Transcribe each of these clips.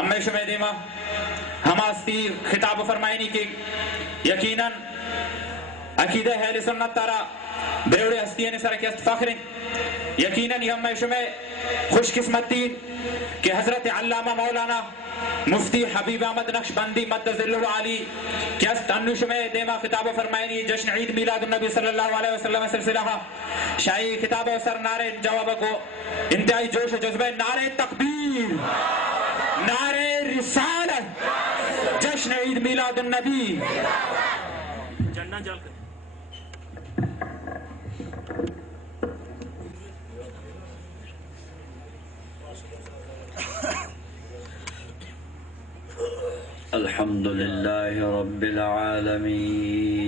اما شمع دیما ہماستی خطاب فرمائنی کہ یقیناً عقیدہ اہل سنت تارا بریوڑے ہستیاں سارا کی فخریں یقیناً یہ ہمیں شمع خوش قسمتی کہ حضرت علامہ مولانا مفتی حبیب احمد نقشبندی مدد ذلہ علی کہ اس تنو شمع دیما خطاب فرمائنی جشن عید میلاد النبی صلی اللہ علیہ وسلم سلسلہ شاہی خطاب سر نعرے جواب کو انتہائی جوش و جذبہ نعرے تکبیر نعرے رسالت جشن عید میلاد النبی جنہ جل کر الحمد لله رب العالمين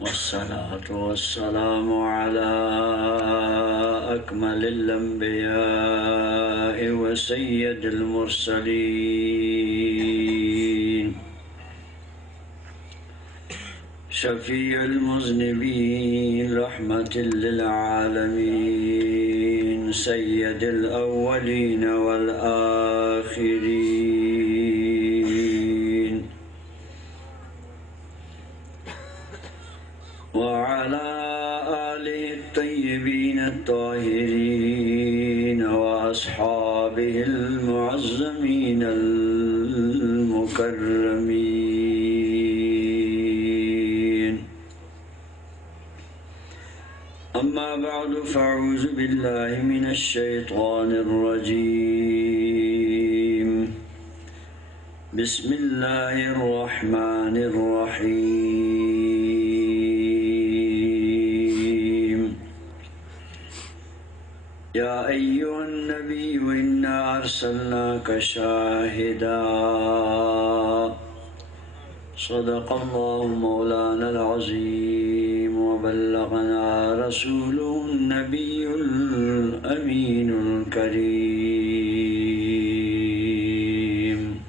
والصلاة والسلام على أكمل الأنبياء وسيد المرسلين شفيع المذنبين رحمة للعالمين سيد الأولين والآخرين وعلى آله الطيبين الطاهرين وأصحابه المعظمين المكرمين أما بعد فأعوذ بالله من الشيطان الرجيم بسم الله الرحمن الرحيم يا أيها النبي إنا أرسلناك شاهدا صدق الله مولانا العظيم وبلغنا رسوله النبي الأمين الكريم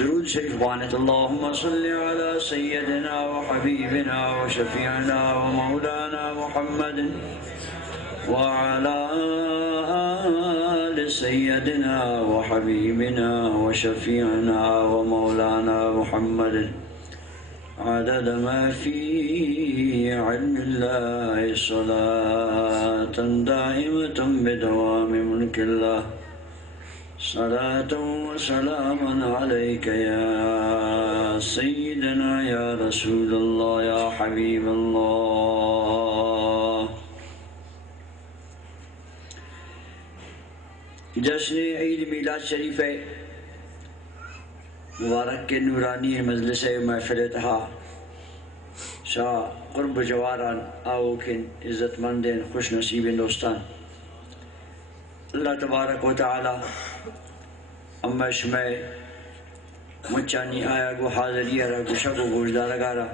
درود شريف بانت اللهم صل على سيدنا وحبيبنا وشفيعنا ومولانا محمد وعلى آل سيدنا وحبيبنا وشفيعنا ومولانا محمد عدد ما في علم الله صلاة دائمة بدوام ملك الله صلاة وسلاما عليك يا سيدنا يا رسول الله يا حبيب الله جشن عید میلاد شریف مبارک کے نورانی مجلس محفل تہا شاہ قرب جواران آوکن عزت مندین خوش نصیب دوستان اللہ تبارک و تعالی اما شمع مچانی آیا گو حاضری را گو شب و گوشدار گارا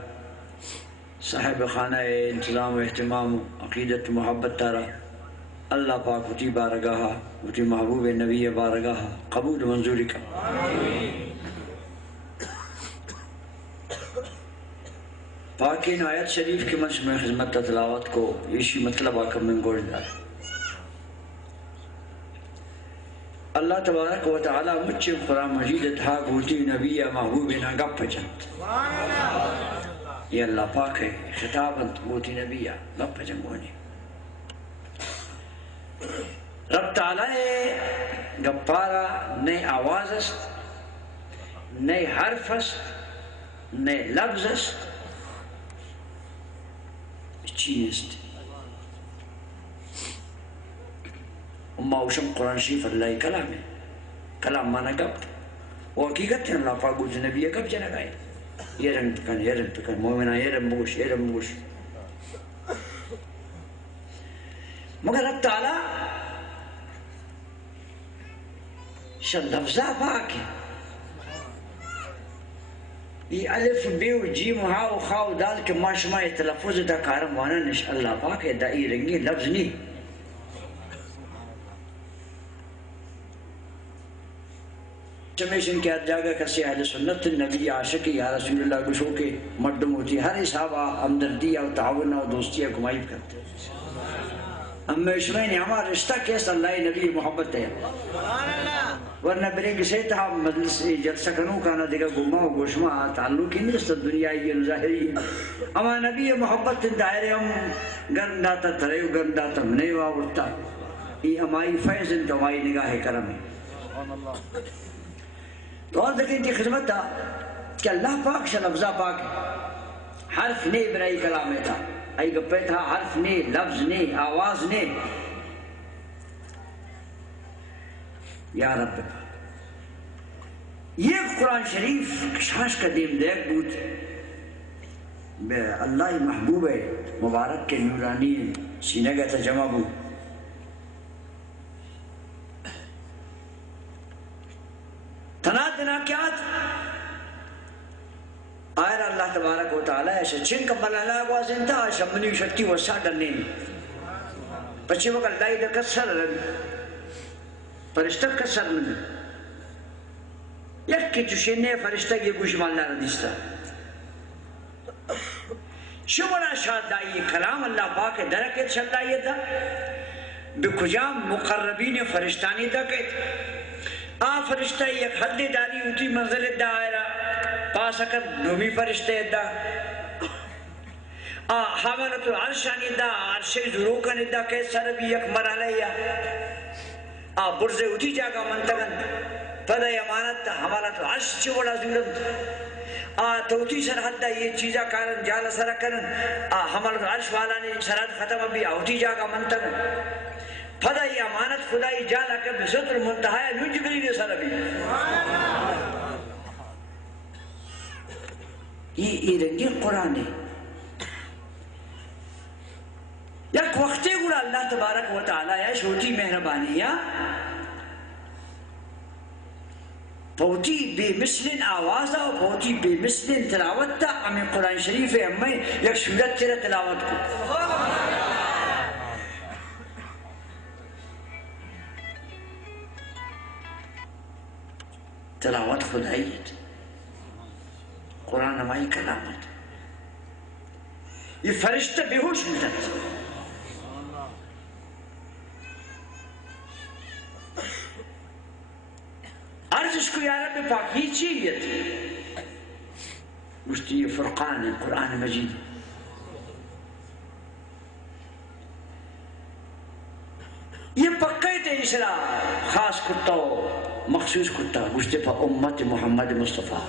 صاحب خانہ انتظام و اہتمام عقیدت محبت تارا اللہ پاک اتی بارگاہ اتی محبوب نبی بارگاہ قبول منظوری کا پاکین آیت شریف کی منش میں خدمت تلاوت کو ایشی مطلب آکم من گوش دار اللہ تبارک و تعالی مجھے قرآن مجید تھا گوتی نبی محبوب نگپ جنت یہ اللہ پاک ہے خطابت گوتی نبی گپ جنگونی رب تعالی گپارا نئے آواز است نئے حرف است نئے لفظ است چین است اما اوشم قرآن شریف اللہ کلام ہے کلام مانا گپ وہ حقیقت ہے اللہ پاک گوز نبی گپ جنہ گئے یہ رنگ پکن مومنہ یہ رنگ بگوش مگر رب تعالی شاید لفظہ پاک ہے یہ الف بیو جیم ہاو خاو دال کے ماشمہ تلفظ دا کارم وانا نش اللہ پاک ہے دا ای رنگی لفظ نہیں سمیشن کیا جاگا کسی اہل سنت نبی عاشقی یا رسول اللہ گشو کے مردم ہوتی ہر حسابہ ہمدردی اور تعاون اور دوستی کمائی کرتے ہم میں اشمین ہمارا رشتہ کیس اللہ نبی محبت ہے ورنہ برے کسی تھا مجلس جلسہ کنوں کانا دیکھا گمہ و گوشمہ تعلق ہی نہیں اس دنیا یہ ظاہری اما نبی محبت دائرے ہم گرم داتا تھرے گرم داتا نہیں واورتا یہ ہماری فیض ان ہماری نگاہ کرم ہے تو اور دیکھیں کہ خدمت تھا کہ اللہ پاک سے لفظہ پاک حرف نے برائی کلام تھا ای گپے تھا حرف نے لفظ نے آواز نے یا رب یہ قرآن شریف شاش قدیم دیکھ بود اللہ محبوب مبارک کے نورانی سینہ گئے تھا جمع بود تنادنا کیات آئر اللہ تبارک و تعالی ایسے چن کمال اللہ کو آزین تھا شمنی شکتی وسا ڈرنے پچھے وقت اللہ دا کسر رن فرشتہ کسر رن یک کی چوشنے فرشتہ کی گوش مالنا ردیستا شمنا شاد دائی کلام اللہ پاک درکت شد دائی دا بکجام مقربین فرشتانی دا کہت آ فرشتہ یک حد داری ہوتی منزل دائرہ پاس اکر نومی فرشتے دا حاملت العرشانی دا عرشی ضروکن دا کیسر بھی یک مرحلہ یا برز اٹھی جاگا منتگن پدہ امانت تا حاملت العرش چی بڑا ضرورت توتی سرحد دا یہ چیزا کارن جالا سرکن حاملت العرش والا نے سرحد ختم بھی اٹھی جاگا منتگن پدہ یہ امانت خدای جالا کر بسطر منتحایا نون جبری دے سر بھی یہ رنگی قرآن ہے یک وقتے گوڑا اللہ تبارک و تعالی ہے چھوٹی مہربانی ہے پوٹی بے مثل آوازہ و پوٹی بے مثل تلاوت تا ہمیں قرآن شریف ہے ہمیں یک سورت تیرہ تلاوت کو تلاوت خدایت قرآن ہماری کلامت یہ فرشتہ بے ہوش ملت عرض اس کو یا رب پاک یہ چیئیت گوشتی یہ فرقان ہے قرآن مجید یہ پکے تے اسرا خاص کتا مخصوص کتا گوشتے پا امت محمد مصطفیٰ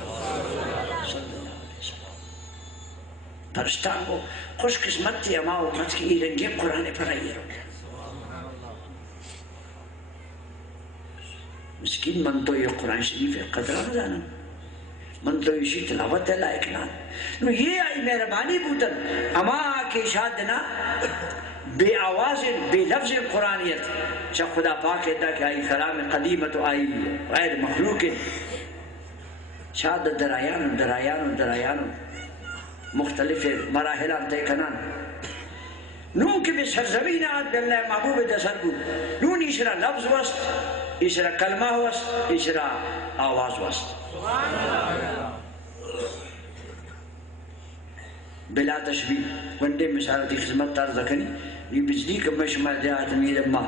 فرشتان کو خوش قسمت تھی اما امت کی رنگی قرآن پر آئی رو مسکین من تو یہ قرآن شریف قدر آمدانا من تو اسی تلاوت ہے لائک نہ یہ آئی مہربانی بوتن اما آکے شادنا بے آواز بے لفظ قرآنیت شاہ خدا پاک کہتا کہ آئی کلام قدیمت آئی غیر مخلوق شاہ درایان مختلف مراحلان تے کنان نون کی بے سرزمین آت بے اللہ محبوب دسر کو نون اشرا لفظ وست اشرا کلمہ وست اشرا آواز وست بلا تشبیح ونڈے مثالتی خدمت تار ذکنی یہ بجلی کا مشمع دیات امیر اممہ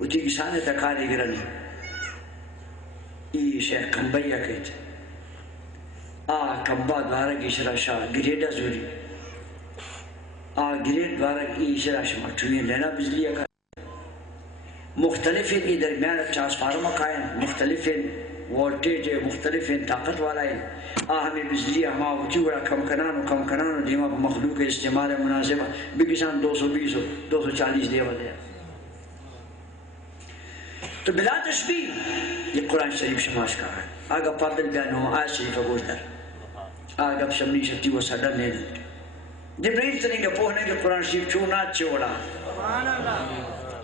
اتی کسانے تکاری گرنی یہ شیخ کمبیہ کہتے کمبا دوارا کی شرح شاہ گریڈا زوری گریڈ دوارا کی شرح شاہ چونی لینا بجلیہ کا مختلف ان درمیان ٹرانسفارمر قائم مختلف ان وولٹیج مختلف ان طاقت والا ہے ہمیں بجلی ہما ہوتی بڑا کم کنانو دیما مخلوق استعمال مناسبہ بکسان 220 240 دے والے تو بلا تشبیح یہ قرآن شریف شماش کا ہے آگا پردل بیانو آیت شریف گوش در آگا شمنی شکتی وہ صدر نہیں دیں جبریل تنہیں گا پوہنے کے قرآن شریف چونا چوڑا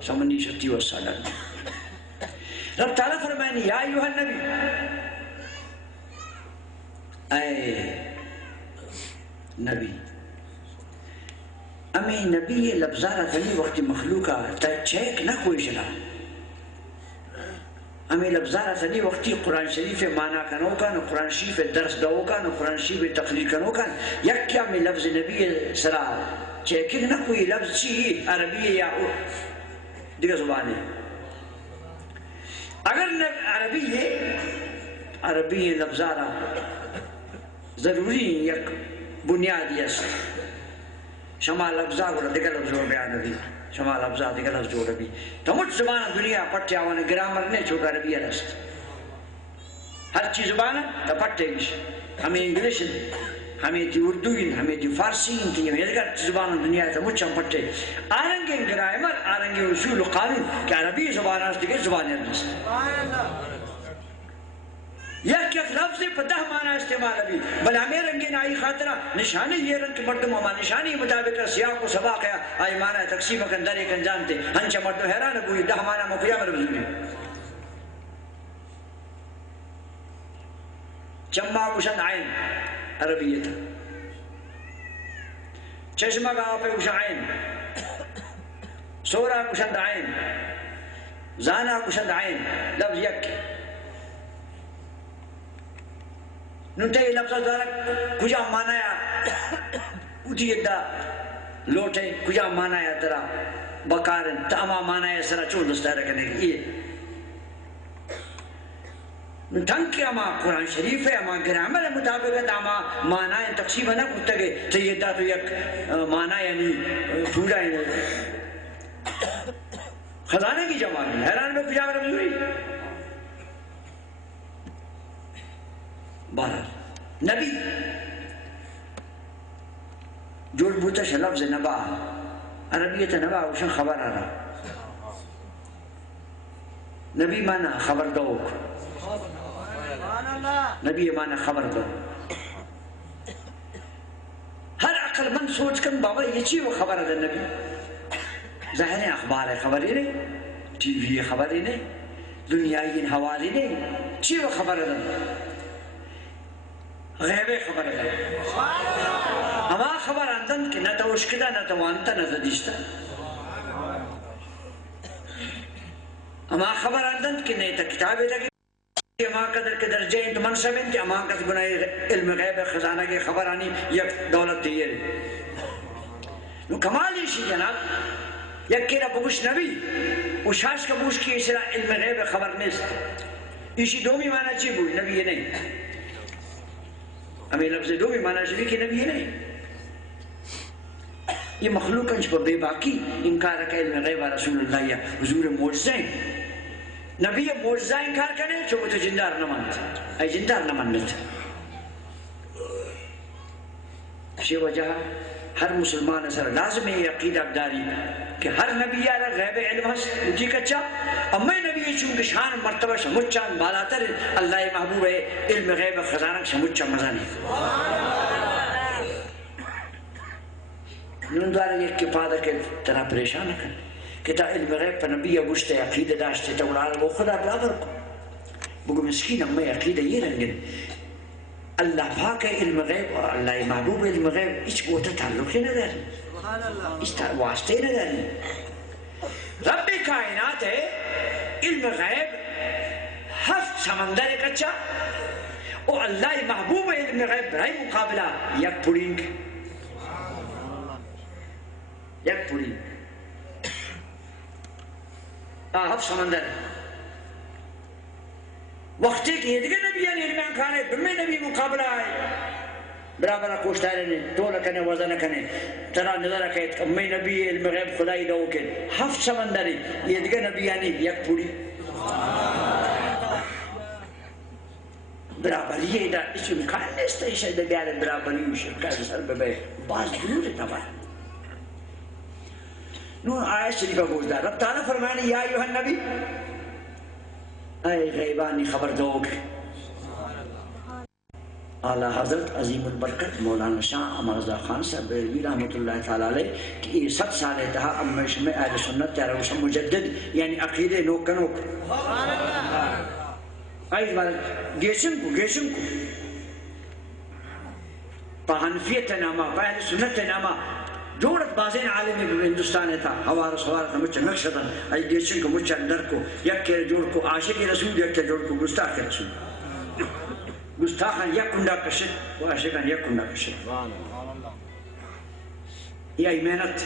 شمنی شکتی وہ صدر رب تعالیٰ فرمائنی یا ایوہ النبی اے نبی امی نبی یہ لفظہ رکھنی وقت مخلوقہ تا چیک نہ کوئی شنا ہمیں لفظارہ تھا دی وقتی قرآن شریف معنی کنو کن قرآن شریف درس دو کن قرآن شریف تقریر کنو کن یک کیا میں لفظ نبی سرا چیکنگ نہ کوئی لفظ چی عربی یا دیگر زبان ہے اگر عربی لفظارہ ضروری یک بنیادی است شما لفظا گوڑا دیگر لفظ جوڑ بیان نبی شما لفظا دیگر لفظ جوڑ بھی تمہت زبان دنیا پٹے آوانا گرامر نے چھوٹا عربی رست ہر چیز زبان تا پٹے گیش ہمیں انگلیش ہمیں تی اردو ہمیں تی فارسی ہمیں دیگر زبان دنیا تمہت چم پٹے آرنگیں گرامر آرنگیں اصول و قانون کہ عربی زبان رست دیگر زبان رست یک لفظ پتہ معنی استعمال ابھی بل ہمیں رنگین آئی خاطرہ نشانی یہ رنگ مردم ہما نشانی مطابق سیاق و سباق ہے آئی معنی تقسیم کن در ایک انجام تے ہنچہ مردم حیران بوئی دہ معنی مقیا مربزوری چمہ کشند عین عربیت چشمہ گاہ پہ کشند عین سورہ کشند عین زانہ کشند عین لفظ یک ننتے یہ لفظ دارک کجا مانایا اٹھی ادھا لوٹے کجا مانایا ترا بکارن تاما مانایا سرا چون دستا رکھنے کی یہ نتنکی اما قرآن شریف ہے اما گرامر مطابقت اما مانایا تقسیم نہ کتا گے تو یہ دا تو یک مانایا نہیں پورا ہی خزانے کی جماعت ہے حیران میں کجا میرا بزوری بہرحال نبی جوڑ بوتش لفظ نبا عربیت نبا وشن خبر آرہا نبی مانا خبر دوک نبی مانا خبر دو ہر عقل من سوچ کن بابا یہ چی وہ خبر ہے نبی ظاہر اخبار ہے خبر ہی نہیں ٹی وی خبر ہی نہیں دنیای حوالی نہیں چی وہ خبر ہے غیب خبر ہے اما خبر اندن کہ نہ تو اشکدہ نہ تو وانتا نہ تو دیشتا اما خبر اندن کہ نہیں تو کتابیں لگی اما قدر کے درجہ انت منصب انت اما قدر گناہ علم غیب خزانہ کی خبر آنی یک دولت دیئے نو کمالی شی جناب یک کیرا بگوش نبی اشاش کا بوش کی اسرا علم غیب خبر نیست اسی دومی معنی چی بوئی نبی یہ نہیں ہمیں لفظ دو بھی معنی شبی کہ نبی نہیں یہ مخلوق انچ پر بے باقی انکار کا علم غیب رسول اللہ یا حضور معجزائیں نبی معجزہ انکار کرنے چھو تو جندار نہ مانتا اے جندار نہ مانتا اسی وجہ ہر مسلمان اثر لازم ہے عقیدہ ابداری کہ ہر نبی آرہ غیب علم ہست اٹھی کچھا اما نبی چونکہ شان مرتبہ شمچان بالاتر اللہ محبوب ہے علم غیب خزانہ شمچا مزانی نندوارا یک کفادہ کے طرح پریشان کر کہ تا علم غیب پر نبی گوشتے عقیدہ داشتے تا انہا وہ خدا برابر کو بگو مسکین اما عقیدہ یہ رنگن اللہ پاک علم غیب اور اللہ محبوب علم غیب اس کو تعلق نہ داری اس واسطے نہ داری رب کائنات ہے علم غیب ہفت سمندر ایک اچھا اور اللہ محبوب علم غیب برائی مقابلہ یک پڑینگ یک پڑینگ ہفت سمندر وقتی کہ یہ دیگر نبی علم کھانے دمی نبی مقابلہ آئے برابرہ کوشتا رہنے تولا کنے وزن کنے ترا نظر کہت امی نبی علم غیب خدای دو کن ہفت سمندری یہ دیگر نبی یک پوری برابری یہ دا اس امکان نیستا اسے دا بیار برابری ہوشے کہا سر بے باز دور نبا نو آیت شریفہ گوشتا رب تعالیٰ فرمائنے یا ایوہ النبی اے غیبانی خبر دوگ اعلیٰ حضرت عظیم البرکت مولانا شاہ عمر رضا خان صاحب بریلوی رحمت اللہ تعالیٰ علیہ کہ یہ 7 سال تہا امش میں اہل سنت تیرا اسا مجدد یعنی عقیدے نوک کنوک آئیت بارد گیسن کو پا حنفیت نامہ پا اہل سنت نامہ جوڑت بازین عالمی ہندوستان تھا ہمارا سوار کا مچ نقشدن ای گیشن کو مچ اندر کو یک کے جوڑ کو عاشق رسول یک کے جوڑ کو گستاخ رسول گستاخان یک کنڈا کشت و عاشقان یک کنڈا کشت یہ ای محنت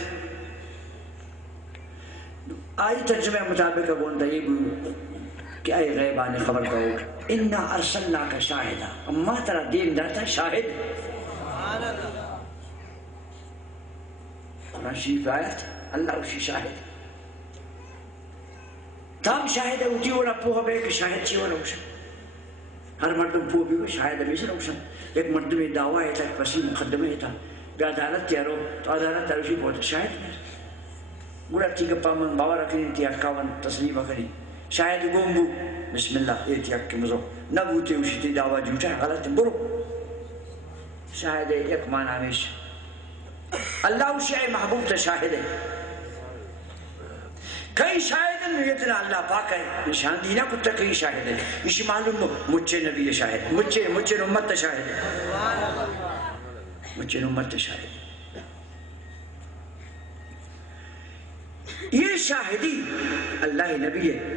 آئی ترجمہ مطابق گوندہ یہ بھی کہ اے غیبانی خبر کہو اِنَّا أَرْسَلْنَاكَ شَاهِدًا اما ترا دین داتا شاہد قرآن شریف آیت اللہ اسی شاہد تام شاہد ہے اتی والا پوہ بے کہ شاہد چی والا اوشن ہر مردم پوہ بھی شاہد ہمیشہ اوشن ایک مردم دعویٰ ہے تک پسی مقدمہ ہے تھا بے عدالت تیارو تو عدالت تیاروشی بہت شاہد ہے گوڑا تی گپا من باور رکھنی تی اکاون تسلیم کرنی شاید گومبو بسم اللہ ایتی اکی مزو نبوتی اوشی تی دعویٰ جوٹا غلط برو شاہد ہے ایک معنی ہمیشہ اللہ اسی آئی محبوب تا شاہد ہے کئی شاہد ہیں نیتنا اللہ پاک ہے نشان دینا کتا کئی شاہد ہے اسی معلوم مجھے نبی شاہد مجھے امت تا شاہد ہے مجھے امت تا شاہد ہے یہ شاہدی اللہ نبی ہے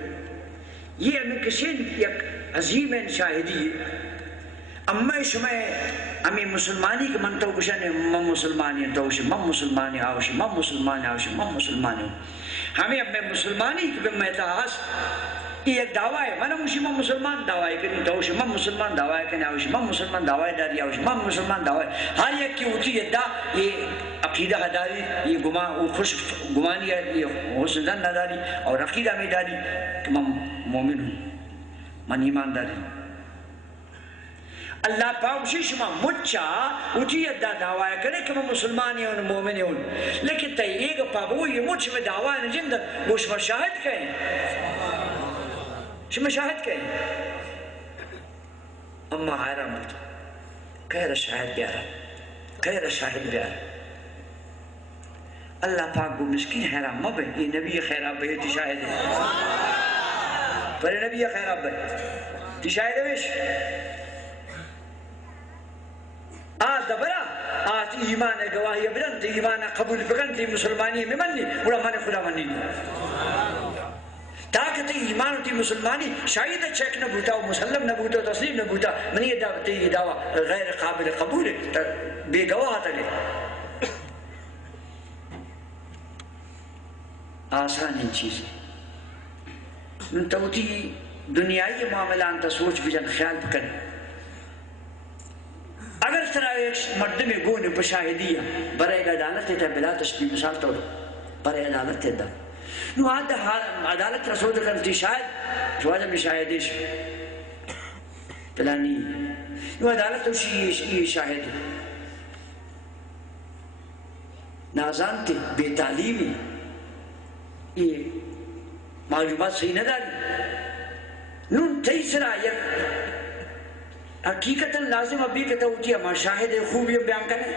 یہ ہمیں کسی یک عظیم شاہدی ہے اما شما امی مسلمانی کے منتو کشن من مسلمانی توشی من مسلمانی آوشی من مسلمانی آوشی من مسلمانی ہمیں امی مسلمانی کے بے محتاج یہ ایک دعویٰ ہے من موشی من مسلمان دعویٰ کرنی توشی من مسلمان دعویٰ کرنی آوشی من مسلمان دعویٰ داری آوشی من مسلمان دعویٰ ہر یک کی ہوتی ہے دا یہ عقیدہ داری یہ خوش گمانی ہے یہ حسن زن داری اور عقیدہ میں داری کہ من مومن ہوں من ایمان داری اللہ پاک اسی شما مجھا اٹھی ادھا دعویٰ کرے کہ میں مسلمانی ہوں مومنی ہوں لیکن تا ایک پاک وہ یہ مجھ میں دعویٰ ہے جندر وہ شما شاہد کہیں شما شاہد کہیں اما حیران ہوتا کہہ رہا شاہد بیارا کہہ رہا شاہد بیارا اللہ پاک کو مسکین حیران مبے یہ نبی خیراب بے تی شاہد ہے پر نبی خیراب بے تی شاہد ہے بیش دبرا آت ایمان گواہی ابرن تی ایمان قبول بکن تی مسلمانی میں منی بڑا من خدا منی تاکہ تی ایمان تی مسلمانی شاید چیک نہ بوتا مسلم نہ بوتا تسلیم نہ بوتا منی یہ دعوت تی دعوی غیر قابل قبول ہے بے گواہ تلے آسان ان چیزیں من توتی دنیای معاملان تا سوچ بجن خیال بکن اگر طرح ایک مرد میں گونے بشاہدیہ برای عدالت ہے بلا تشبیح مثال طور برای عدالت ہے نو عدالت رسول کرتی شاید جواز میں شاہدیش پلانی نو عدالت اسی شاہد نازانتے بے تعلیمی یہ معلومات صحیح نہ داری نو تیسرا یک حقیقتاً لازم ابھی کہتا ہوتی ہے ہمارا شاہد خوبی بیان کریں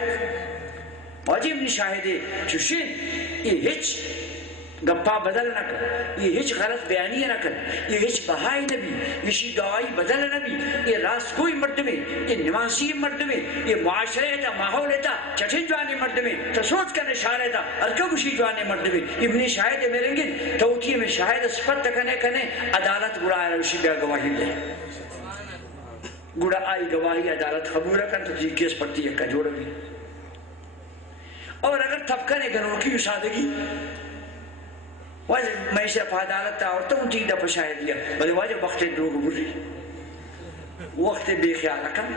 واجب نہیں شاہد چوشین یہ ہچ گپا بدل نہ کر یہ ہچ غلط بیانیہ نہ کر یہ ہچ بہائی نبی یہ دعائی بدل نبی یہ راست کوئی مرد میں یہ نماسی مرد میں یہ معاشرے تا ماحول تا چٹھن جوانے مرد میں تو سوچ کرنے شاہد تا ارکب اسی جوانے مرد میں ابنی شاہد میرنگن توتی میں شاہد سپت کنے عدالت گڑا ہے اسی بیا گواہی دے گوڑا آئی گواہی عدالت قبول کن تو جی کیس پڑتی ہے کا جوڑا بھی اور اگر طبقہ نے گنوں کی سادگی واجب میں سے عدالت تا اور تم تھی دفع شاہد دیا بلے واجب وقت دروگ بری وقت بے خیال کن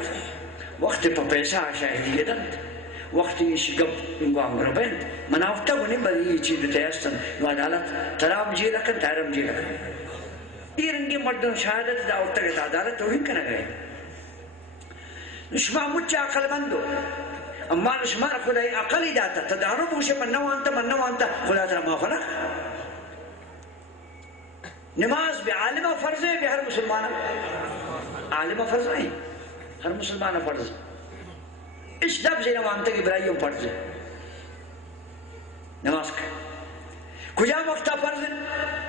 وقت پا پیسہ شاہدی دند وقت شگب انگو امر بند منافتا گنی بلی یہ چیز تیستن نو عدالت ترام جی لکن تیرم جی لکن یہ رنگی مردن شاہدت دا اور تک عدالت تو ہی کنا گئے نشما مجھا عقل بندو اما نشما خدای عقلی داتا تدارو بوشے من نوانتا خدا ترا ما فرق نماز بے عالمہ فرض ہے بے ہر مسلمانہ عالمہ فرض نہیں ہر مسلمانہ فرض اس لفظ نوانتا کی برائیوں فرض ہے نماز کا کجا وقتا فرض ہے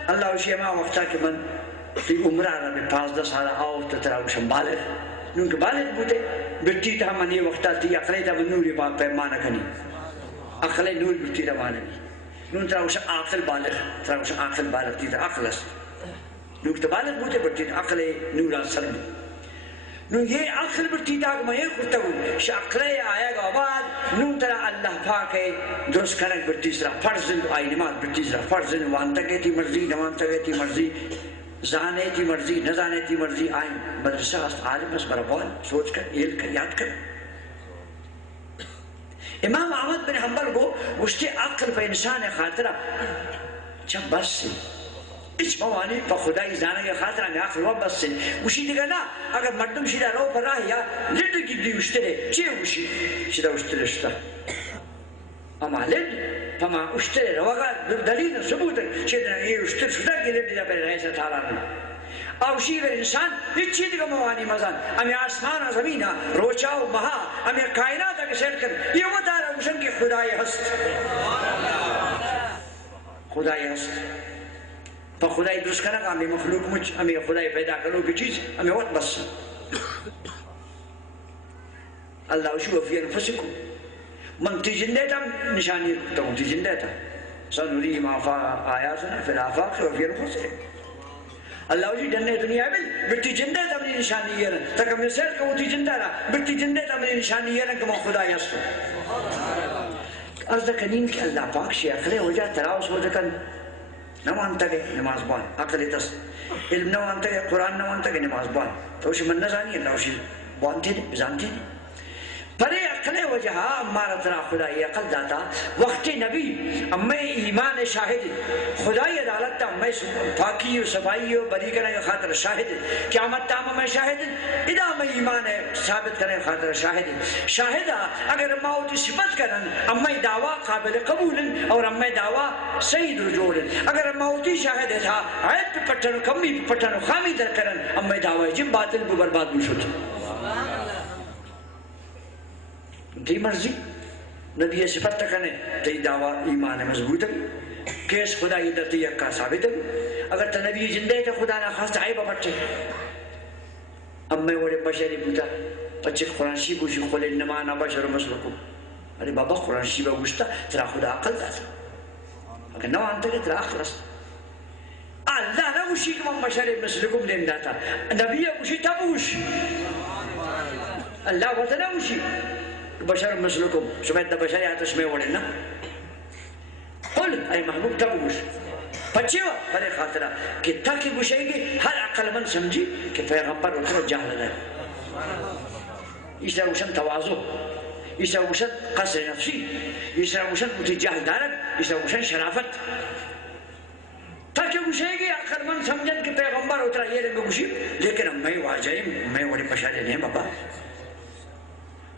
اللہ وشی اما وقتا کہ من تی عمرہ رہا 15 سالہ آؤ تترا وشم بالغ نونکہ بالغ بوتے بٹی تا منی وقتا تی اقلی تا منوری پاک پیمانہ کنی عقل نور برتی روانه نون تراوش عقل بالغ تراوش عقل بالغ تیز عقل است نوکت بالغ بوده برتی عقل نور اثر نو یہ عقل برتی داغ میں کرتا ہوں عقل آیا گا بعد نون ترا اللہ پاک درست کرک برتی سرا فرض آئی نماز برتی سرا فرض وانتا گئی تھی مرضی نوانتا گئی تھی مرضی زانے تھی مرضی نہ زانے تھی مرضی آئیں مدرسہ است عالم است برابر سوچ کر علم کر یاد کر امام احمد بن حنبل کو اس کے عقل پہ انسان خاطرہ جب بس سے اچ موانی پا خدای زانه که خاطر همی عقل و بس سن وشی دیگه نه اگر مردم شده رو پر راه یا لد گیدی اشتره چه وشی شده اشتره شده اما لد فما اشتره رو اگر دلیل ثبوت شده یہ اشتره شده که لد دیگه پر رئیس تعالی او شی بر انسان هیچ چی دیگه موانی مزان امی آسمان و زمین روچا و مها امی کائنات اگه سیر کر یہ وہ دارا گوشن که خدای هست خدای هست پا خدای درست کنه امی مخلوق مچ امی خدای پیدا کرو کی چیز امی وقت بس اللہ شو فی انفسکم من تجنده تا نشانی تا تجنده تا سنوری ما آیاتنا فی الافاق و فی انفسکم اللہ جی جنہ دنیا میں بٹی جندہ تا منی نشانی ہے تک ہم نے سیر کہ وہ تی جندہ رہا بٹی جندہ تا منی نشانی ہے کہ میں خدای ہستو عرض کنین کہ اللہ پاک شیخ لے ہو جا تراؤس ہو جکن نمانتا گئے نماز بان عقل تس علم نمانتا گئے قرآن نمانتا گئے نماز بان تو اسے من نزانی اللہ اسے بانتے دیں بزانتے دیں پرے عقل وجہ امارا ترا خدای عقل داتا وقت نبی امی ایمان شاہد خدای عدالت تا امی پاکی و صفائی و بری کرنے کا خاطر شاہد قیامت تام امی شاہد ادا امی ایمان ثابت کرنے کا خاطر شاہد شاہدہ اگر موت صفت کرن امی دعویٰ قابل قبول اور امی دعویٰ صحیح رجوع اگر موتی شاہد تھا عید پہ پٹھن کمی پہ پٹھن خامی در کرن امی دعویٰ جب باطل پہ برباد بشت تی مرضی نبی صفت تکنے تی دعویٰ ایمان مضبوط ہے کیس خدای در تی اکا ثابت ہے اگر تا نبی جندے تا خدا نا خواست عیبہ پٹھے اب میں وڑے بشری بوتا پچھے قرآن شیب ہوشی قل انما انا بشر مثلکم ارے بابا قرآن شیبہ گوشتا ترا خدا عقل داتا اگر نو آنتا کہ ترا عقل است اللہ نا گوشی کہ من بشر مثلکم دین داتا نبی گوشی تب گوشی اللہ وطا نا گوشی بشر مثلکم سمیت دا بشر آتش میں وڑے نا قل اے محبوب تب گوش پچھے ہوا پرے خاطرہ کہ تاکہ گوشیں گے ہر عقل من سمجھی کہ پیغمبر اتنا جاہل ہے اس طرح گوشن توازو اس طرح گوشن قصر نفسی اس طرح گوشن متجاہل دارت اس طرح گوشن شرافت تاکہ گوشیں گے عقل من سمجھن کہ پیغمبر اتنا یہ رنگ گوشی لیکن میں واجہیم میں وڑے بشارے نہیں بابا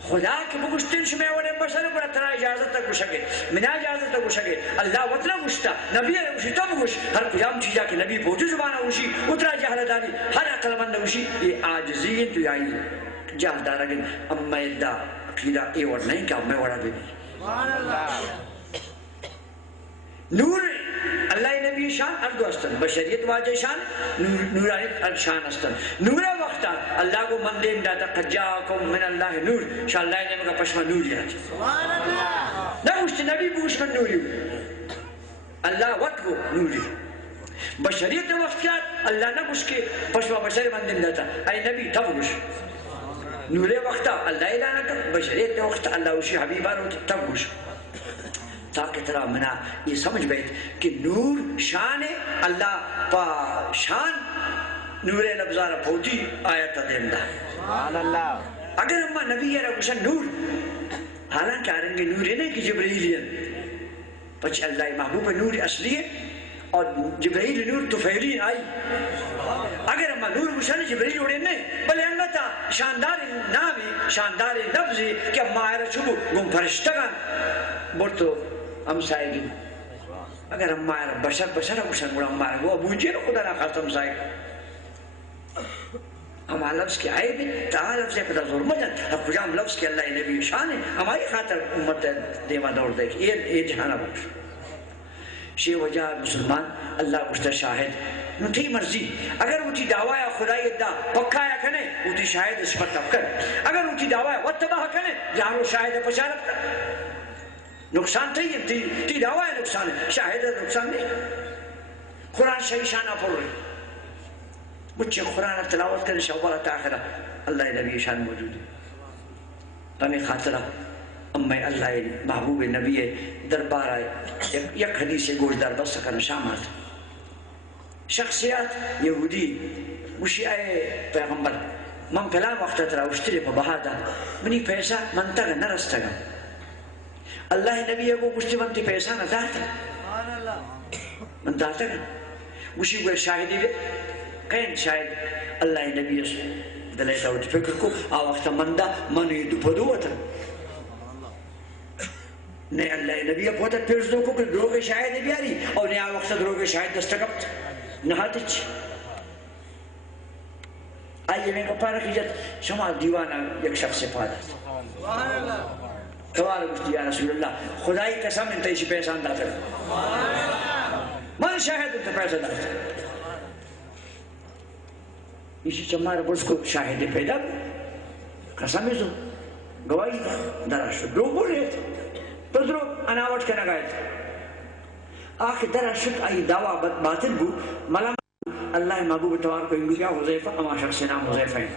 خدا کے بگشتن شمی وڑے بشر پر اتنا اجازت تک گوشگے منا اجازت تک گوشگے اللہ وطنا گوشتا نبی علیہ گوشی تب گوش ہر قیام چیزا کہ نبی بہتی زبانہ گوشی اتنا جہل داری ہر عقل مند گوشی یہ آجزین تو آئی جہل دارا گئے اب میں ادھا عقیدہ اے وڑ نہیں کہ اب میں وڑا بے نور اللہ نبی شان اردو استن بشریت واجہ شان نورانیت شان استن نور وقتا اللہ کو مندین داتا قد جاکم من اللہ نور شاء اللہ نے مگا پشما نور یاد نہ گوشت نبی بوش من نوری اللہ وقت کو نوری بشریت وقت کیا اللہ نہ گوش کے پشما بشر مندین داتا اے نبی تب گوش نور وقتا اللہ اعلانہ کر بشریت وقتا اللہ وشی حبیبان ہوتا تب گوش تاکہ ترا منا یہ سمجھ بیت کہ نور شان اللہ پا شان نور لفظارہ پوتی آیت دیم دا اگر ہم نبی ہے رکشن نور حالانکہ آرنگے نور ہے نہیں کہ جبرائیلین پچھ اللہ محبوب نور اصلی ہے اور جبرائیل نور تفیلین آئی اگر ہم نور گوشن جبرائیل اڑے نہیں بلے اللہ تا شاندار نامی شاندار لفظی کہ ہم ماہر چبو گم فرشتگان بڑھتو ہم سائے گی اگر ہم ماہر بشر بشر گوشن گوڑا ہم ماہر گو ابونجے رو خدا نا خواست ہم سائے ہم لفظ کی آئے بھی تاہا لفظ پتا زور مجن اب کجا ہم لفظ کی اللہ نبی شان ہے ہماری خاطر امت دیما دور دے یہ جہانا بخش شی وجہ مسلمان اللہ گشتہ شاہد نو تھی مرضی اگر وہ تی دعویٰ خدای ادھا پکا یا کنے وہ تی شاہد اس پر تب کر اگر وہ تی دعویٰ واتباہ کنے جہاں وہ شاہد پچارت کر نقصان تھی تی دعویٰ ہے نقصان ہے، شاہد ہے نقصان نہیں. قرآن شاہی شانہ پڑھ رہے مجھے قرآن تلاوت کرنے شعبہ تاخرہ اللہ نبی شان موجود ہے. تمہیں خاطرہ امی اللہ محبوب نبی دربار آئے یک حدیث گوشدار بس سکن شامات شخصیات یہودی مشی آئے پیغمبر من پلا وقت ترا اشتری پا بہادا منی پیسہ من تگا نرستگا. اللہ نبی کو مشتی منتی پیسہ نہ داتا من داتا گا مشی گوئے شاہدی بے قین شاہد اللہ نبی دلیتا ہوتی فکر کو آوقت مندہ منوی دو پدوتا نے اللہ نبی پوتا پیرز دو کو کہ دروگ شاہد بیاری اور نے آوقت دروگ شاہد دستگبت نہاتچ. آئیے میں کپارا کیجت شما دیوانا یک شخص سے پادا توارا گشتی یا رسول اللہ خدای قسم انتا اسی پیسہ اندہ کرے من شاہد انتا پیسہ داتا اسی چمارا بس کو شاہد پیدا قسم ازو گواہی درہ شد دروگ بولے پر دروگ اناوٹ کے نگائے آخر درہ شد آئی دعویٰ باطل بو ملام اللہ محبوب توار کو انگو کیا حضیفہ اما شخص نام حضیفہ ہیں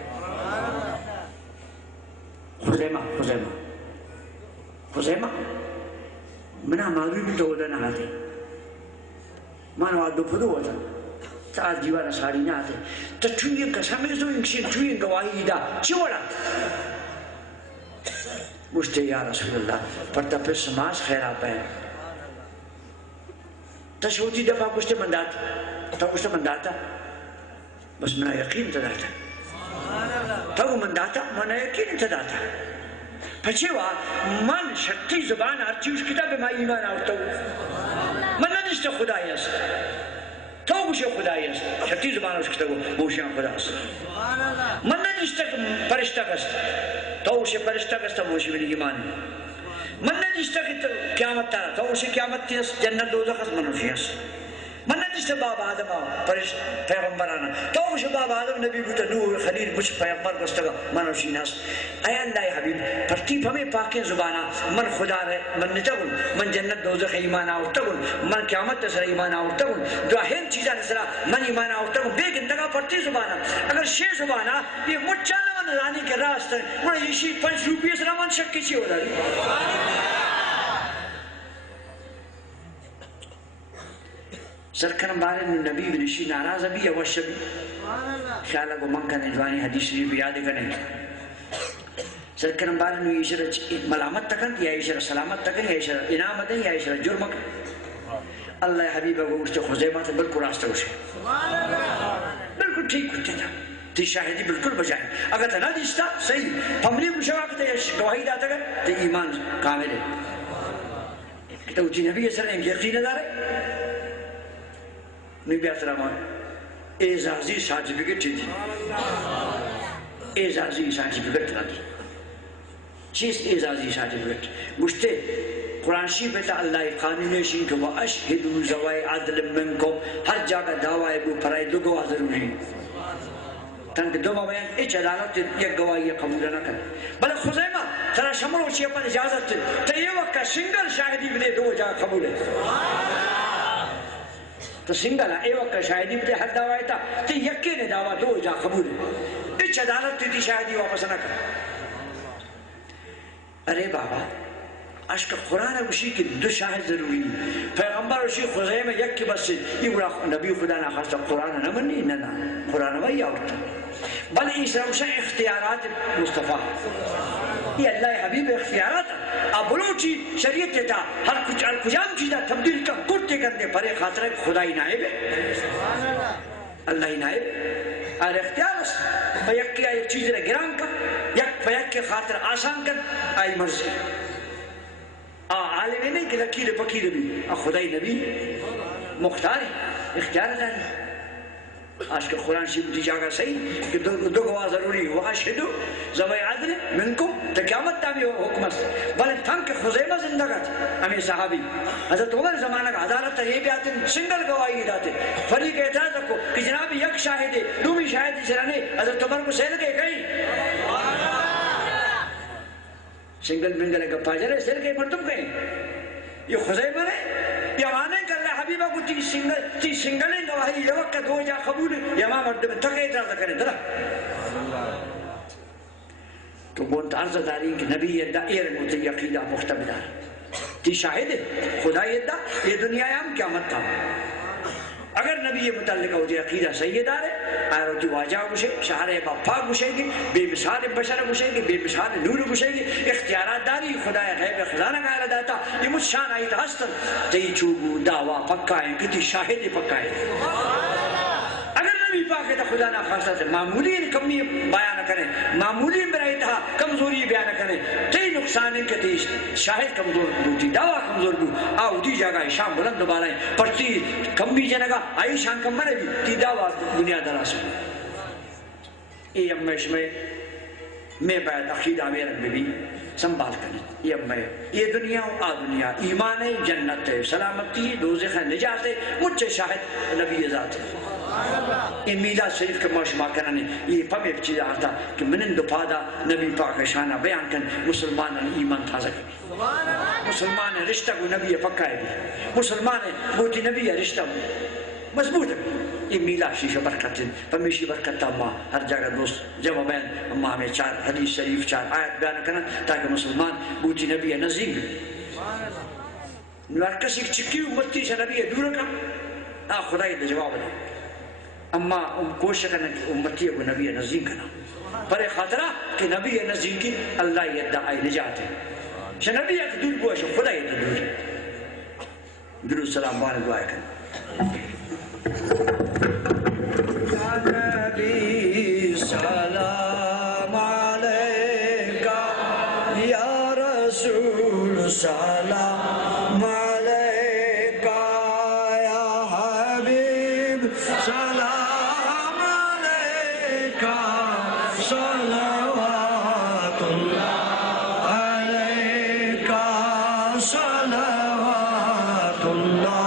حضیمہ منا معلومی بھی تو ہوتا نہ آتے مانو آدھو پدو ہوتا تا دیوانا ساری نہ آتے تا چوئی قسم ازو انکشن چوئی گواہی دا چوڑا مجھتے یا رسول اللہ پرتا پر سماس خیرات ہے تا شوتی دفعہ مجھتے منداتا تا مجھتے منداتا بس منا یقین تداتا تا وہ منداتا منا یقین تداتا پچھے وہاں من شکتی زبان آرچی اس کتاب میں ایمان آورتا ہوں من ندشتا خدای است تو گوشے خدای است شکتی زبان اس کتاب گوشیاں خدا است من ندشتا پرشتہ گست تو گوشے پرشتہ گستا گوشے میری ایمان من ندشتا قیامت تارا تو گوشے قیامت تیس جنت دوزخ است منوشی است من ندشتا باب آدم پرشت پیغمبرانا تو گوشے باب آدم نبی بوتا نور خلیل مجھ پیغمبر گستا منوشی ناست اے اللہ حبیب پرتیب ہمیں پاکیں زبانہ من خدا رہے من نتگل من جنت دوزخ ایمان آورتگل من قیامت تسر ایمان آورتگل دو اہم چیزہ نسرا من ایمان آورتگل بے گندگا پرتی زبانہ اگر شے زبانہ یہ مچانا من رانی کے راست ہے انہا یہ 5 روپیہ سرا من شکی چی ہو رہی سرکرم بارے نبی بنشی ناراض ابھی اوش ابھی خیالہ کو منکہ نجوانی حدیث شریف یاد کرنے سرکرم بارے نو ایشر ملامت تکن یا ایشر سلامت تکن یا ایشر انامت یا ایشر جرم کن اللہ حبیبہ کو اس خزیمہ سے بالکل راستہ ہوشے بالکل ٹھیک ہوتے تھا تی شاہدی بالکل بجائے اگر تنہ دیستا صحیح پملی مشاوقت ہے گواہی داتا کر تی ایمان کامل ہے تو اچھی نبی اثر نے یقین دارے نبی احترامان اعزازی سارٹیفکیٹ تھی اعزازی سارٹیفکیٹ تھی چیز اعزازی سارٹیفکیٹ مجھتے قرآن شریف ہے اللہ قانون شین کہ وَأَشْهِدُوا ذَوَائِ عَدْلٍ مِّنْكُمْ ہر جاگہ دعوی بو پرائی دو گواہ ضروری تنک دو بیان ایچ عدالت یک گواہی قبول نہ کر بلے خزیمہ ترا شمر ہوچی اپن اجازت تو یہ وقت کا سنگل شاہدی بلے دو جاگہ قبول ہے تو سنگل ہے اے وقت شاہدی بلے حد دعوی تا تو یکی نے دعوی دو جا قبول ہے ایچ عدالت تی شاہدی واپس نہ کر ارے بابا اشکا قرآن وشی کی دو شاہد ضروری پیغمبر وشی خزیم یک کی بس یہ بڑا نبی خدا نہ خاصتا قرآن نہ منی نہ قرآن وہی آورتا بل اس روشن اختیارات مصطفیٰ یہ اللہ حبیب اختیارات اب بلوچی شریعت دیتا ہر کچھ کجام چیزا تبدیل کا کرتے کرنے پر خاطر خدای نائب ہے اللہ ہی نائب اور اختیار اس بیک کیا ایک چیز رہ گران کا یک بیک کے خاطر آسان کر آئی مرضی عالمی نہیں کہ لکیر پکیر بھی خدای نبی مختار ہے اختیار ہے آج کے قرآن شریف دی جاگہ صحیح کہ دو گواہ ضروری ہو وَأَشْهِدُوا ذَوَائِ عَدْلٍ مِّنْكُمْ تو قیامت تابع حکمت بلے تھنگ کہ خزیمہ زندگا تھا ہمیں صحابی حضرت عمر زمانہ کا عدالت یہ بھی آتے سنگل گواہی داتے فریق اعتراض رکھو کہ جناب یک شاہد ہے دومی شاہد سرانے حضرت عمر کو سیل گئے کہیں سنگل منگل گپا جرے سیل گئے مردم کہیں یہ خزیمہ نے یمانے کہ اللہ حبیبہ کو تی سنگلیں گواہی یہ وقت ہو جا قبول یما مرد میں تھکے اعتراض کریں درہ تو بونت عرض داری کہ نبی یدہ ایرن ہوتے عقیدہ مختبدار تی شاہد ہے خدا یدہ یہ دنیا یام قیامت تھا اگر نبی یہ متعلقہ ہوتی عقیدہ سیدار ہے آئے روتی واجہ گوشے شہر باپا گوشے گی بے مثال بشر گوشے گی بے مثال نور گوشے گی اختیارات داری خدا غیب خزانہ کا داتا یہ مجھ شان آئی تا ہستن تی چوبو دعویٰ پکائیں کتی شاہد پکائیں اگر نبی پاک ہے تو خدا نہ خاصہ سے معمولی کمی بیان کریں معمولی برائی تھا کمزوری بیان کریں تی نقصان کے تی شاہد کمزور بوتی دعویٰ کمزور بو آو دی جاگہ شام بلند بالائیں پر تی کمی جنگا آئی شان کم مرے بھی تی دعویٰ دنیا دراز بو ای امش میں باید عقیدہ میرن میں بھی سنبھال کریں یہ دنیا و آ دنیا ایمان ہے جنت ہے سلامتی دوزخ ہے نجات ہے مجھ شاہد نبی ذات ہے یہ میلاد شریف کے معاشمہ کرنے یہ پمی بچی آتا کہ منن دفادہ نبی پاک شانہ بیان کن مسلمان ایمان تازہ کریں مسلمان رشتہ کو نبی پکا ہے بھی مسلمان بوتی نبی رشتہ مضبوط ہے یہ میلاد شریف برکت ہے پمیشی برکت اما ہر جگہ دوست جمع بین اما ہمیں 4 حدیث شریف 4 آیت بیان کرنا تاکہ مسلمان بوتی نبی نزدیک بھی کسی چکی امتی سے نبی دور کا خدای دے جواب دے اما کوشش کرنا کہ امتی کو نبی نزدیک کرنا پر خاطرہ کہ نبی نزدیک کی اللہ یدعائی نجات ہے نبی ایک دور کو ہے خدا یدعا دور درود سلام بان دعائے کرنا یا نبی سلام علیکہ یا رسول سلام علیکہ یا حبیب سلام علیکہ صلوات اللہ علیکہ صلوات اللہ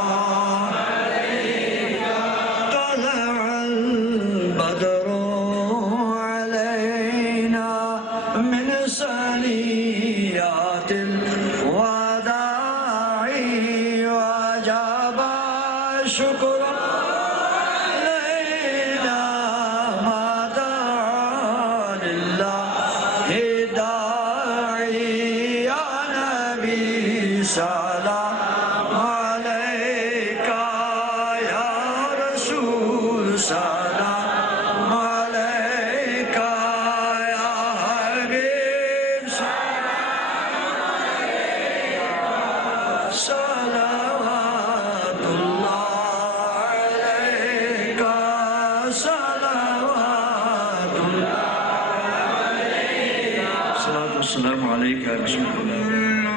السلام علیکم یا رسول اللہ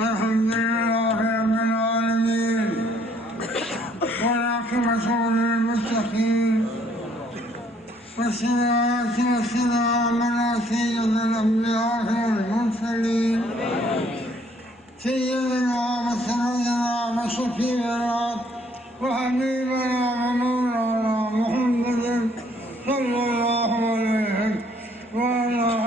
الحمدللہ رب العالمین والعاقبۃ للمتقین والصلاة والسلام على سيد الأنبياء والمرسلين سيدنا وسيدنا وشفيعنا وحبيبنا ومولانا محمد صلى الله عليه وعلى